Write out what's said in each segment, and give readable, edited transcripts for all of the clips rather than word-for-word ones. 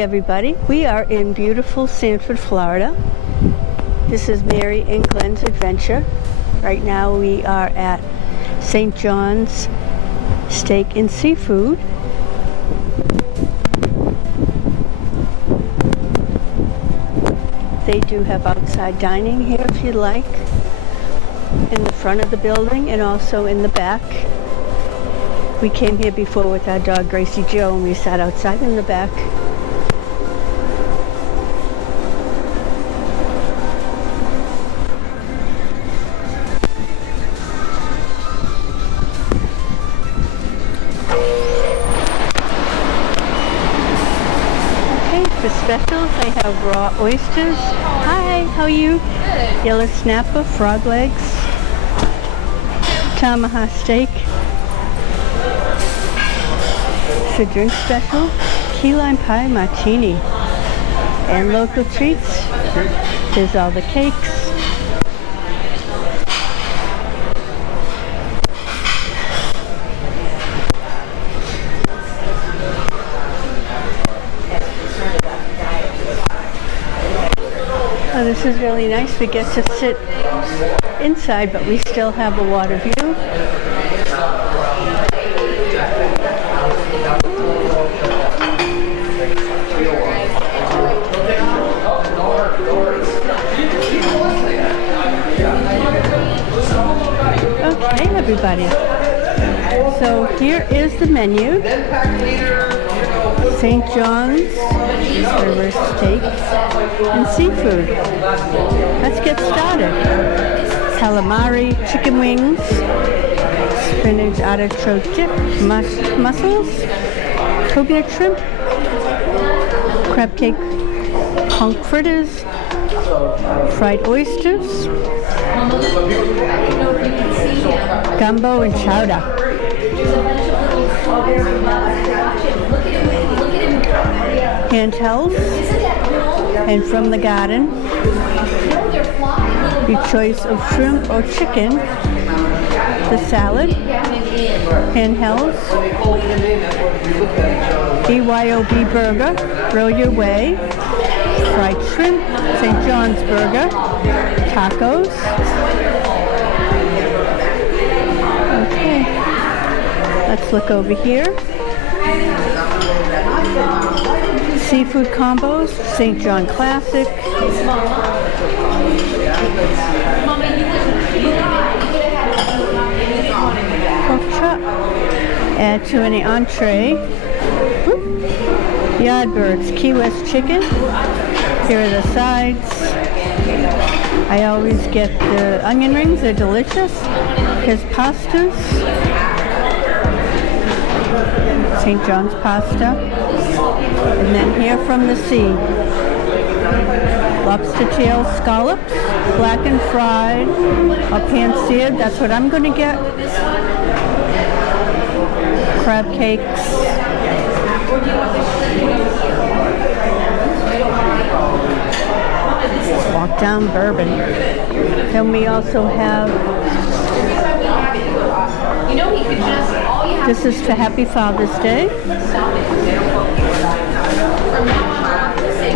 everybody. We are in beautiful Sanford, Florida. This is Mary and Glen's adventure. Right now we are at St. John's Steak and Seafood. They do have outside dining here if you'd like, in the front of the building and also in the back. We came here before with our dog Gracie Joe and we sat outside in the back. Okay, for specials I have raw oysters. Hi, how are you? Good. Yellow snapper, frog legs, tomahawk steak. For drink special, key lime pie martini. And local treats, there's all the cakes. Oh, this is really nice. We get to sit inside, but we still have a water view. Okay, everybody. So here is the menu. St. John's River Steak and Seafood. Let's get started. Calamari, chicken wings, spinach artichoke dip, mussels, coconut shrimp, crab cake, conch fritters, fried oysters, gumbo and chowder. Handhelds and from the garden. Your choice of shrimp or chicken. The salad. Handhelds. BYOB burger. Roll your way. Fried shrimp. St. John's burger. Tacos. Okay. Let's look over here. Seafood combos, St. John Classic. Pork chop. Add to any entree. Yardbirds, Key West chicken. Here are the sides. I always get the onion rings, they're delicious. Here's pastas. St. John's pasta. And then here from the sea, lobster tail scallops, blackened fried, or pan-seared. That's what I'm going to get. Crab cakes. Walk down bourbon. Then we also have, this is for Happy Father's Day.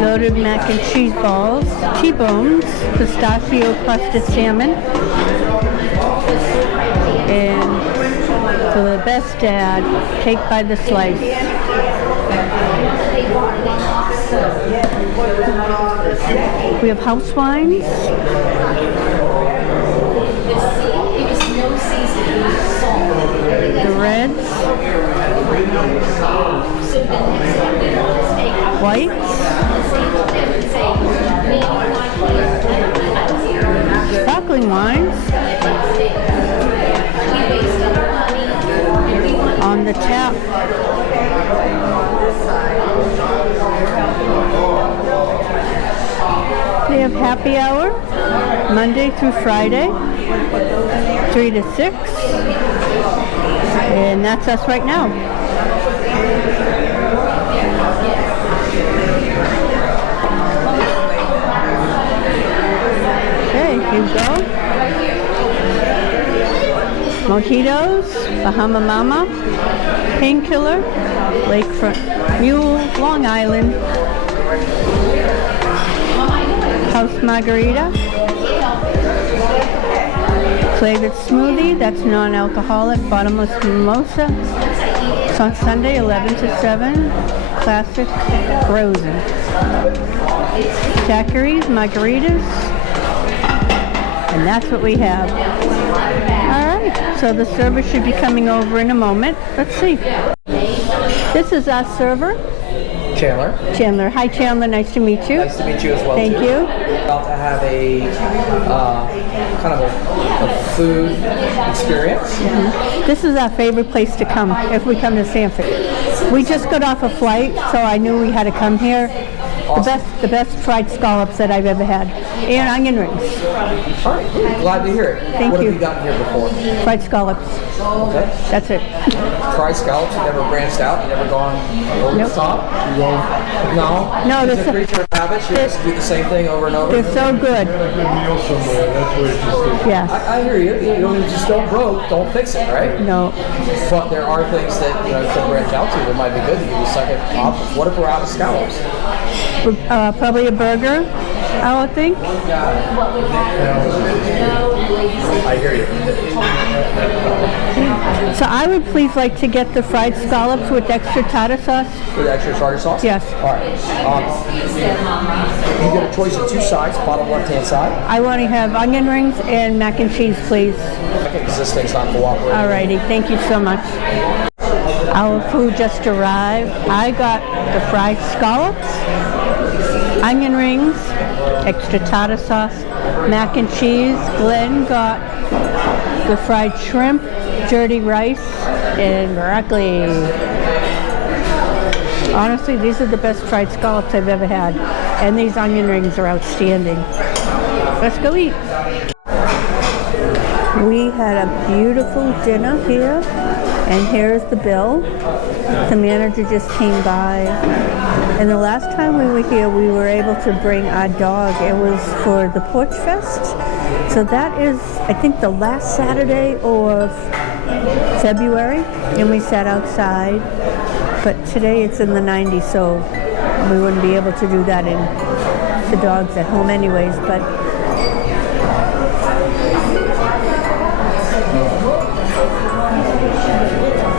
Loaded mac and cheese balls, T-bones, pistachio crusted salmon, and for the best dad, cake by the slice. We have house wines. The reds. Whites. Sparkling wines. On the tap. They have happy hour Monday through Friday, 3 to 6. And that's us right now. Okay, here we go. mojitos, Bahama Mama, Painkiller, Lakefront Mule, Long Island, House Margarita, flavored smoothie, that's non-alcoholic, bottomless mimosa. It's on Sunday, 11 to 7, classic frozen. Daiquiris, margaritas, and that's what we have. All right, so the server should be coming over in a moment. Let's see. This is our server. Chandler. Chandler. Hi, Chandler. Nice to meet you. Nice to meet you as well. Thank you. About to have a kind of a food experience. Mm-hmm. This is our favorite place to come if we come to Sanford. We just got off a flight, so I knew we had to come here. Awesome. The best fried scallops that I've ever had, and onion rings. All right, glad to hear it. Thank what you. Have you gotten here before? Fried scallops. Okay. That's it. Fried scallops. You never branched out. You never gone over Nope. the top. No. No, It's a creature of habit. You just do the same thing over and over. They're so good. Yes. I hear you. You just don't broke, don't fix it, right? No. But there are things that you can branch out to that might be good to give you a second option. What if we're out of scallops? Probably a burger, I would think. I hear you. So I would please like to get the fried scallops with extra tartar sauce. With extra tartar sauce? Yes. All right. You get a choice of two sides, bottom left-hand side. I want to have onion rings and mac and cheese, please. Because this thing's not cooperating. Alrighty, thank you so much. Our food just arrived. I got the fried scallops, onion rings, extra tartar sauce, mac and cheese. Glen got the fried shrimp, dirty rice, and broccoli. Honestly, these are the best fried scallops I've ever had. And these onion rings are outstanding. Let's go eat. We had a beautiful dinner here, and here's the bill. The manager just came by, and the last time we were here, we were able to bring our dog. It was for the Porch Fest, so that is, I think, the last Saturday of February, and we sat outside, but today it's in the 90s, so we wouldn't be able to do that in the dogs at home anyways, but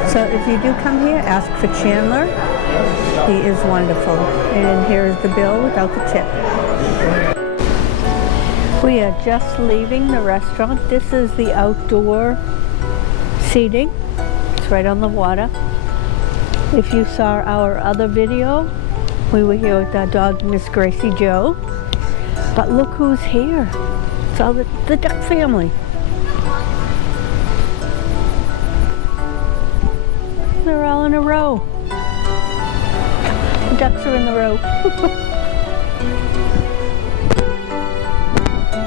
so if you do come here, ask for Chandler. He is wonderful. And here's the bill without the tip. We are just leaving the restaurant. This is the outdoor seating. It's right on the water. If you saw our other video, we were here with our dog, Miss Gracie Joe. But look who's here. It's all the duck family. They're all in a row. The ducks are in the row.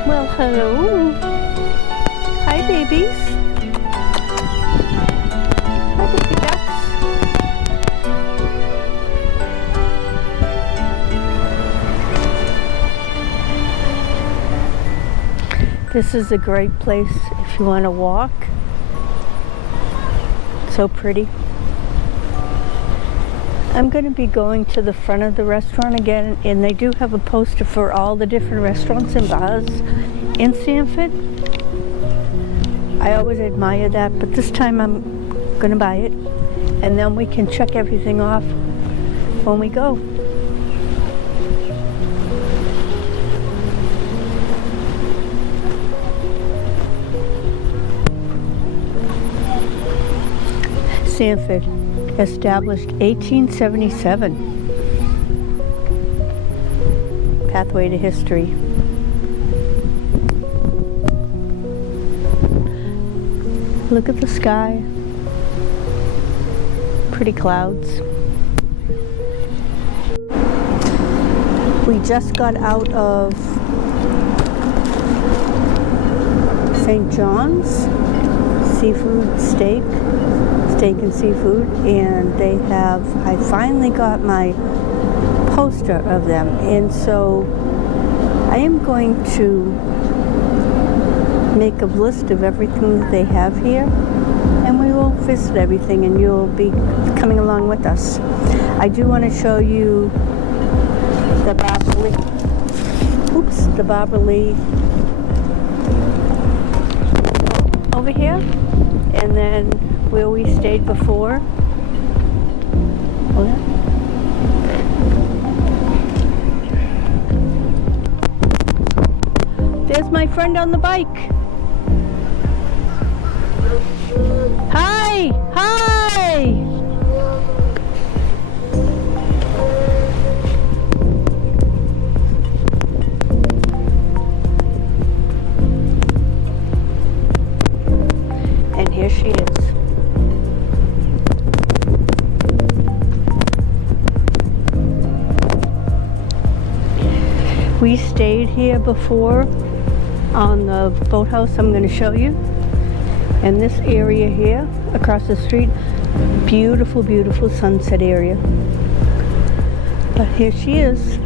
Well, hello. Hi, babies. Hi, baby ducks. This is a great place if you want to walk. So pretty. I'm going to be going to the front of the restaurant again, and they do have a poster for all the different restaurants and bars in Sanford. I always admire that, but this time I'm going to buy it, and then we can check everything off when we go. Sanford, established 1877. Pathway to history. Look at the sky. Pretty clouds. We just got out of St. John's seafood steak and seafood, and I finally got my poster of them, and so I am going to make a list of everything that they have here, and we will visit everything, and you'll be coming along with us. I do want to show you the Barbara Lee. Oops, the Barbara Lee over here, and then where we stayed before. Hold on. There's my friend on the bike. Hi! Hi! And here she is. We stayed here before on the boathouse I'm going to show you. And this area here, across the street, beautiful, beautiful sunset area. But here she is.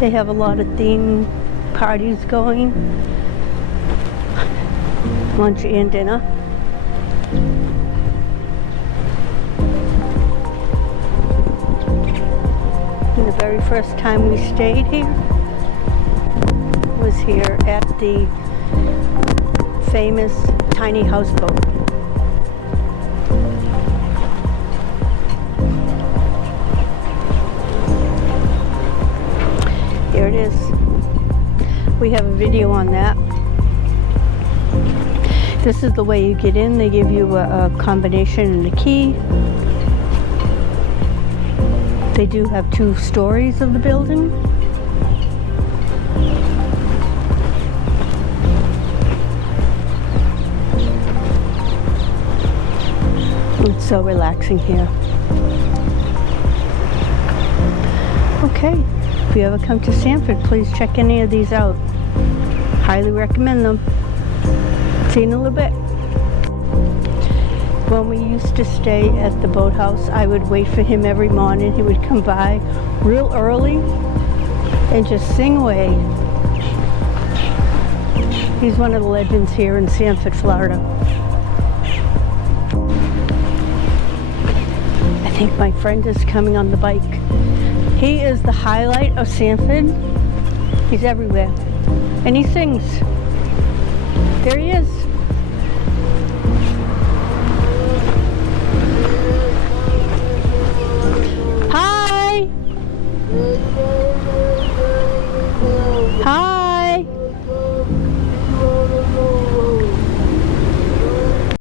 They have a lot of theme parties going. Lunch and dinner. And the very first time we stayed here was here at the famous tiny houseboat. Here it is. We have a video on that. This is the way you get in. They give you a combination and a key. They do have 2 stories of the building. It's so relaxing here. Okay, if you ever come to Sanford, please check any of these out. Highly recommend them. See you in a little bit. When we used to stay at the boathouse, I would wait for him every morning. He would come by real early and just sing away. He's one of the legends here in Sanford, Florida. I think my friend is coming on the bike. He is the highlight of Sanford. He's everywhere. And he sings. There he is.